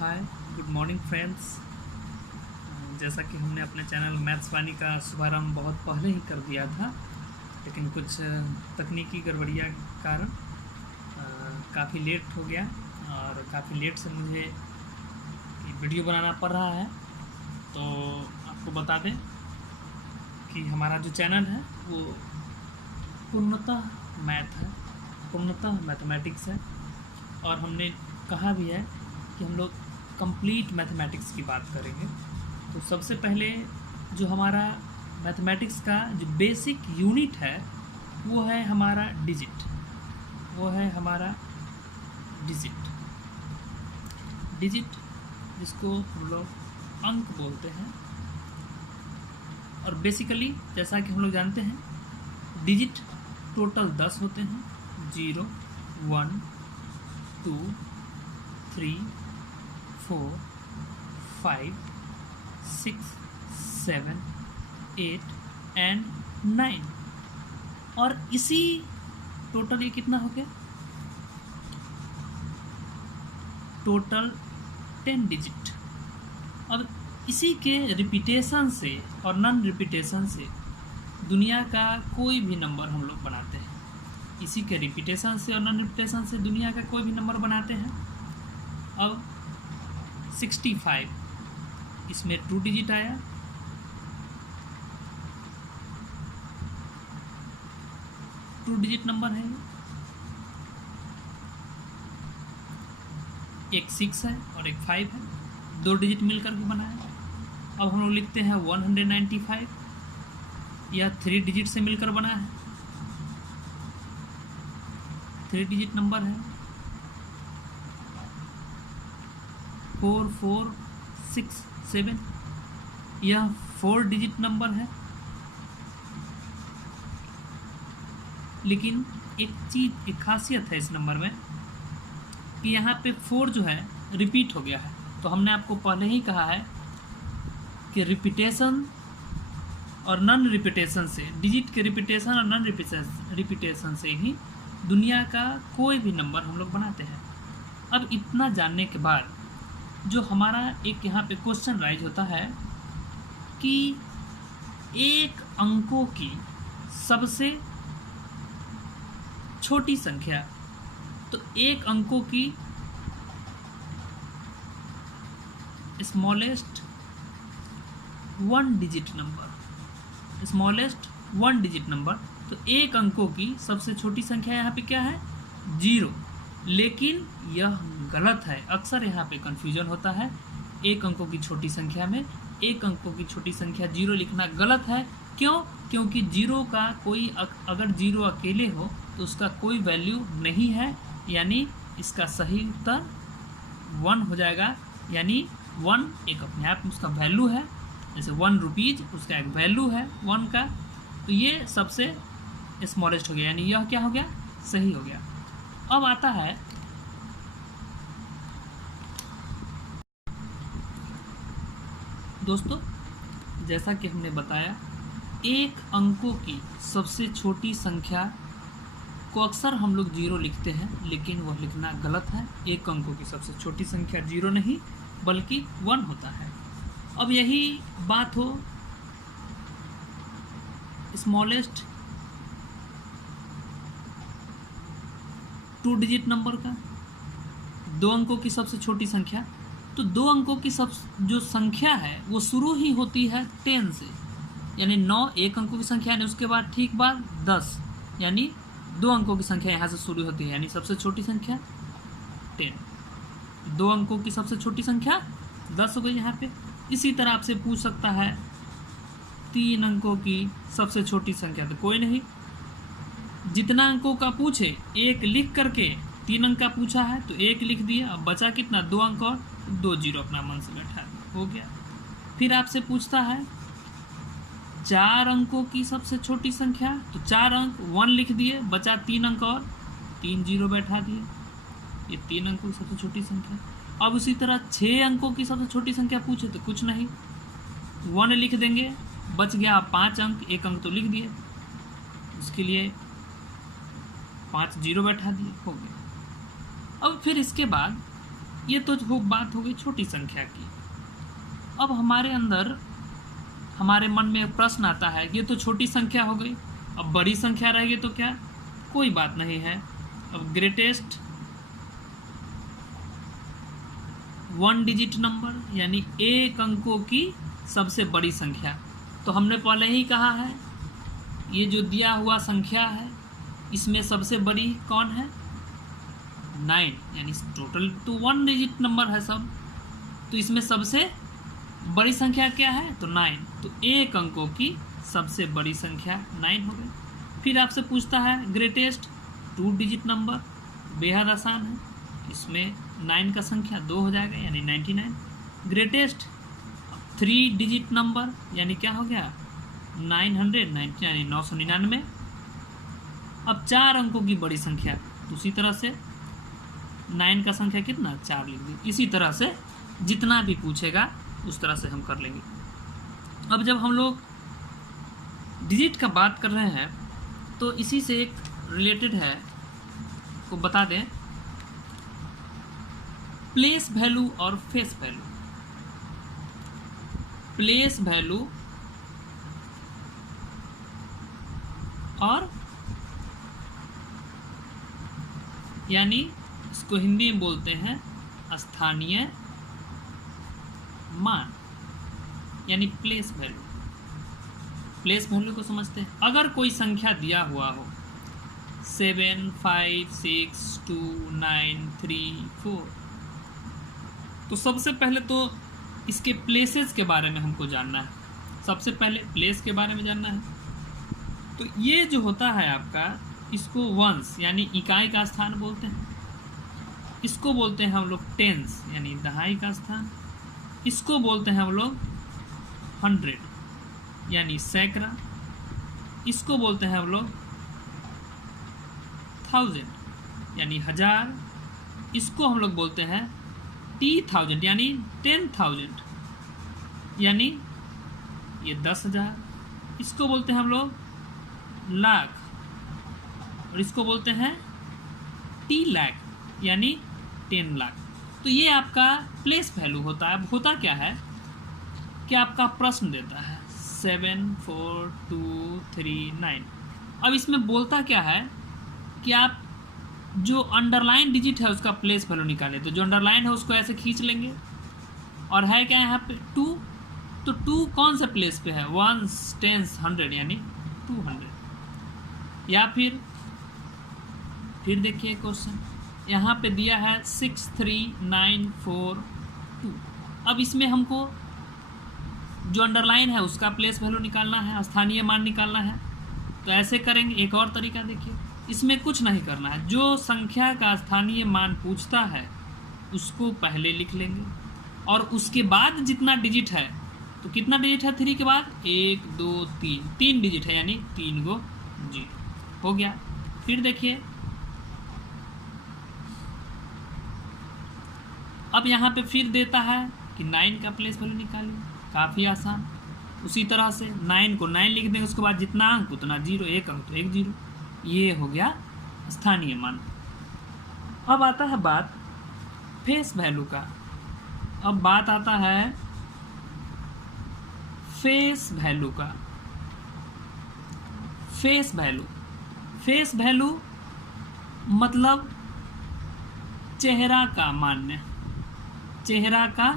हाय, good morning friends. जैसा कि हमने अपने चैनल मैथ्स वाणी का शुभारंभ बहुत पहले ही कर दिया था, लेकिन कुछ तकनीकी गड़बड़ियाँ के कारण काफ़ी लेट हो गया और काफ़ी लेट से मुझे वीडियो बनाना पड़ रहा है। तो आपको बता दें कि हमारा जो चैनल है वो पूर्णतः मैथ है, पूर्णतः मैथमेटिक्स है, और हमने कहा भी है कि हम लोग कंप्लीट मैथमेटिक्स की बात करेंगे। तो सबसे पहले जो हमारा मैथमेटिक्स का जो बेसिक यूनिट है वो है हमारा डिजिट, वो है हमारा डिजिट डिजिट जिसको हम लोग अंक बोलते हैं। और बेसिकली जैसा कि हम लोग जानते हैं डिजिट टोटल 10 होते हैं, 0 1 2 3 4 5 6 7 8 एंड 9। और इसी टोटल ये कितना हो गया, टोटल 10 डिजिट। अब इसी के रिपीटेशन से और नॉन रिपीटेशन से दुनिया का कोई भी नंबर हम लोग बनाते हैं। इसी के रिपीटेशन से और नॉन रिपीटेशन से दुनिया का कोई भी नंबर बनाते हैं। अब 65 इसमें 2 डिजिट आया, 2 डिजिट नंबर है। एक 6 है और एक 5 है, 2 डिजिट मिलकर के बना है। अब हम लोग लिखते हैं 195, यह 3 डिजिट से मिलकर बना है, 3 डिजिट नंबर है। 4 4 6 7, यह 4 डिजिट नंबर है। लेकिन एक चीज़, एक खासियत है इस नंबर में कि यहाँ पे 4 जो है रिपीट हो गया है। तो हमने आपको पहले ही कहा है कि रिपीटेशन और नॉन रिपीटेशन से, डिजिट के रिपीटेशन और नॉन रिपीटेशन से ही दुनिया का कोई भी नंबर हम लोग बनाते हैं। अब इतना जानने के बाद जो हमारा एक यहाँ पे क्वेश्चन राइज होता है कि एक अंकों की सबसे छोटी संख्या, तो एक अंकों की smallest 1 digit number, smallest 1 digit number. तो एक अंकों की सबसे छोटी संख्या यहाँ पे क्या है, 0। लेकिन यह गलत है, अक्सर यहाँ पे कंफ्यूजन होता है। एक अंकों की छोटी संख्या में एक अंकों की छोटी संख्या 0 लिखना गलत है। क्यों? क्योंकि 0 का कोई, अगर 0 अकेले हो तो उसका कोई वैल्यू नहीं है, यानी इसका सही उत्तर 1 हो जाएगा। यानी 1 एक अपने आप में उसका वैल्यू है, जैसे 1 रुपीज़ उसका एक वैल्यू है 1 का। तो ये सबसे स्मॉलेस्ट हो गया, यानी यह क्या हो गया, सही हो गया। अब आता है दोस्तों, जैसा कि हमने बताया एक अंकों की सबसे छोटी संख्या को अक्सर हम लोग 0 लिखते हैं, लेकिन वह लिखना गलत है। एक अंकों की सबसे छोटी संख्या 0 नहीं बल्कि 1 होता है। अब यही बात हो स्मॉलेस्ट 2 डिजिट नंबर का, 2 अंकों की सबसे छोटी संख्या। तो 2 अंकों की सब जो संख्या है वो शुरू ही होती है 10 से, यानी 9 एक अंकों की संख्या, यानी उसके बाद ठीक बाद 10, यानी 2 अंकों की संख्या यहाँ से शुरू होती है, यानी सबसे छोटी संख्या 10। 2 अंकों की सबसे छोटी संख्या 10 हो गई यहाँ पे। इसी तरह आपसे पूछ सकता है 3 अंकों की सबसे छोटी संख्या, तो कोई नहीं, जितना अंकों का पूछे एक लिख करके, 3 अंक का पूछा है तो 1 लिख दिया। अब बचा कितना, 2 अंक और 2 जीरो अपना मन से बैठा हो गया। फिर आपसे पूछता है 4 अंकों की सबसे छोटी संख्या, तो 4 अंक 1 लिख दिए, बचा 3 अंक और 3 जीरो बैठा दिए। ये 3 अंकों की सबसे छोटी संख्या। अब उसी तरह 6 अंकों की सबसे छोटी संख्या पूछे तो कुछ नहीं, 1 लिख देंगे, बच गया 5 अंक, 1 अंक तो लिख दिए, उसके लिए 5 जीरो बैठा दिए, हो गया। अब फिर इसके बाद ये तो बात हो गई छोटी संख्या की। अब हमारे मन में एक प्रश्न आता है, ये तो छोटी संख्या हो गई, अब बड़ी संख्या रहेगी तो क्या? कोई बात नहीं है। अब ग्रेटेस्ट 1 डिजिट नंबर यानी एक अंकों की सबसे बड़ी संख्या, तो हमने पहले ही कहा है ये जो दिया हुआ संख्या है इसमें सबसे बड़ी कौन है? 9, यानी टोटल तो 1 डिजिट नंबर है सब, तो इसमें सबसे बड़ी संख्या क्या है? तो 9। तो एक अंकों की सबसे बड़ी संख्या 9 हो गई। फिर आपसे पूछता है ग्रेटेस्ट 2 डिजिट नंबर, बेहद आसान है, इसमें 9 का संख्या 2 हो जाएगा यानी 99। ग्रेटेस्ट 3 डिजिट नंबर यानी क्या हो गया? 990 यानी 999। अब 4 अंकों की बड़ी संख्या, तो उसी तरह से 9 का संख्या कितना? 4 लिख दी। इसी तरह से जितना भी पूछेगा उस तरह से हम कर लेंगे। अब जब हम लोग डिजिट का बात कर रहे हैं तो इसी से एक रिलेटेड है, को बता दें, प्लेस वैल्यू और फेस वैल्यू। प्लेस वैल्यू और यानी इसको हिंदी में बोलते हैं स्थानीय मान, यानी प्लेस वैल्यू। प्लेस वैल्यू को समझते हैं। अगर कोई संख्या दिया हुआ हो 7, 5, 6, 2, 9, 3, 4, तो सबसे पहले तो इसके प्लेसेस के बारे में हमको जानना है। सबसे पहले प्लेस के बारे में जानना है। तो ये जो होता है आपका, इसको वंस यानी इकाई का स्थान बोलते हैं। इसको बोलते हैं हम लोग टेंस यानी दहाई का स्थान। इसको बोलते हैं हम लोग 100 यानी सैकड़ा। इसको बोलते हैं हम लोग 1000 यानी 1000। इसको हम लोग बोलते हैं 10,000 यानी 10,000 यानी ये 10,000। इसको बोलते हैं हम लोग लाख, और इसको बोलते हैं 10 लाख यानी 10 लाख। तो ये आपका प्लेस वैल्यू होता है। अब होता क्या है कि आपका प्रश्न देता है 7, 4, 2, 3, 9। अब इसमें बोलता क्या है कि आप जो अंडरलाइन डिजिट है उसका प्लेस वैल्यू निकालें। तो जो अंडरलाइन है उसको ऐसे खींच लेंगे, और है क्या यहाँ पे 2, तो 2 कौन से प्लेस पे है? 1, 10, 100 यानी 200। या फिर देखिए क्वेश्चन यहाँ पे दिया है 63942। अब इसमें हमको जो अंडरलाइन है उसका प्लेस वैल्यू निकालना है, स्थानीय मान निकालना है। तो ऐसे करेंगे। एक और तरीका देखिए, इसमें कुछ नहीं करना है, जो संख्या का स्थानीय मान पूछता है उसको पहले लिख लेंगे, और उसके बाद जितना डिजिट है, तो कितना डिजिट है 3 के बाद? 1, 2, 3 डिजिट है यानी 3 गो जी हो गया। फिर देखिए अब यहाँ पे फिर देता है कि 9 का प्लेस वैल्यू निकालिए। काफ़ी आसान। उसी तरह से 9 को 9 लिख देंगे, उसके बाद जितना अंक उतना 0, 1 अंक तो 1 0। ये हो गया स्थानीय मान। अब आता है बात फेस वैल्यू का। अब बात आता है फेस वैल्यू का। फेस वैल्यू मतलब चेहरा का मान। चेहरा का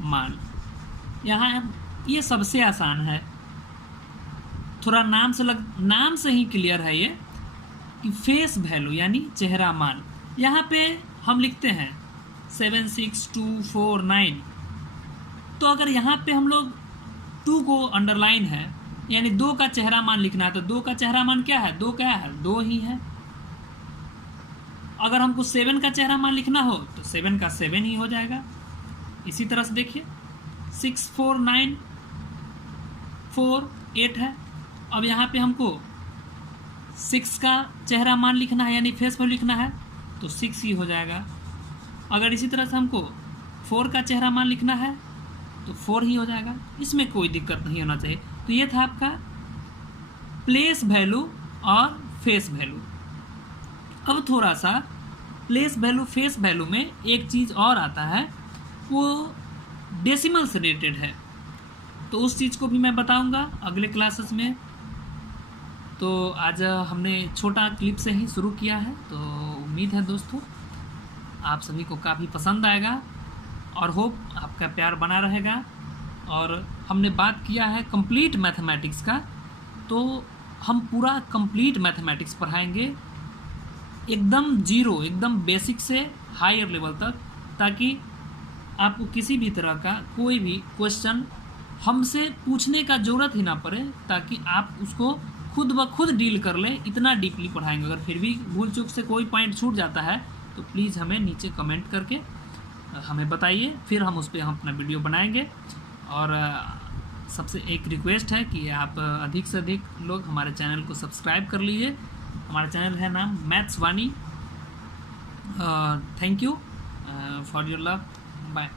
मान यहाँ ये सबसे आसान है। थोड़ा नाम से ही क्लियर है ये कि फेस वैल्यू यानी चेहरा मान। यहाँ पे हम लिखते हैं 76249। तो अगर यहाँ पे हम लोग 2 को अंडरलाइन है यानी 2 का चेहरा मान लिखना है, तो 2 का चेहरा मान क्या है? 2 क्या है? 2 ही है। अगर हमको 7 का चेहरा मान लिखना हो तो 7 का 7 ही हो जाएगा। इसी तरह से देखिए 64948 है। अब यहाँ पे हमको 6 का चेहरा मान लिखना है यानी फेस वैल्यू लिखना है, तो 6 ही हो जाएगा। अगर इसी तरह से हमको 4 का चेहरा मान लिखना है तो 4 ही हो जाएगा। इसमें कोई दिक्कत नहीं होना चाहिए। तो ये था आपका प्लेस वैल्यू और फेस वैल्यू। अब थोड़ा सा प्लेस वैल्यू फेस वैल्यू में एक चीज़ और आता है, वो डेसिमल से रिलेटेड है, तो उस चीज़ को भी मैं बताऊंगा अगले क्लासेस में। तो आज हमने छोटा क्लिप से ही शुरू किया है, तो उम्मीद है दोस्तों आप सभी को काफ़ी पसंद आएगा और होप आपका प्यार बना रहेगा। और हमने बात किया है कंप्लीट मैथमेटिक्स का, तो हम पूरा कंप्लीट मैथमेटिक्स पढ़ाएंगे, एकदम जीरो, एकदम बेसिक से हायर लेवल तक, ताकि आपको किसी भी तरह का कोई भी क्वेश्चन हमसे पूछने का ज़रूरत ही ना पड़े, ताकि आप उसको खुद ब खुद डील कर लें। इतना डीपली पढ़ाएंगे। अगर फिर भी भूल चूक से कोई पॉइंट छूट जाता है तो प्लीज़ हमें नीचे कमेंट करके हमें बताइए, फिर हम उस पर हम अपना वीडियो बनाएंगे। और सबसे एक रिक्वेस्ट है कि आप अधिक से अधिक लोग हमारे चैनल को सब्सक्राइब कर लीजिए। हमारा चैनल है नाम मैथ्स Wani. Thank you for your love. Bye.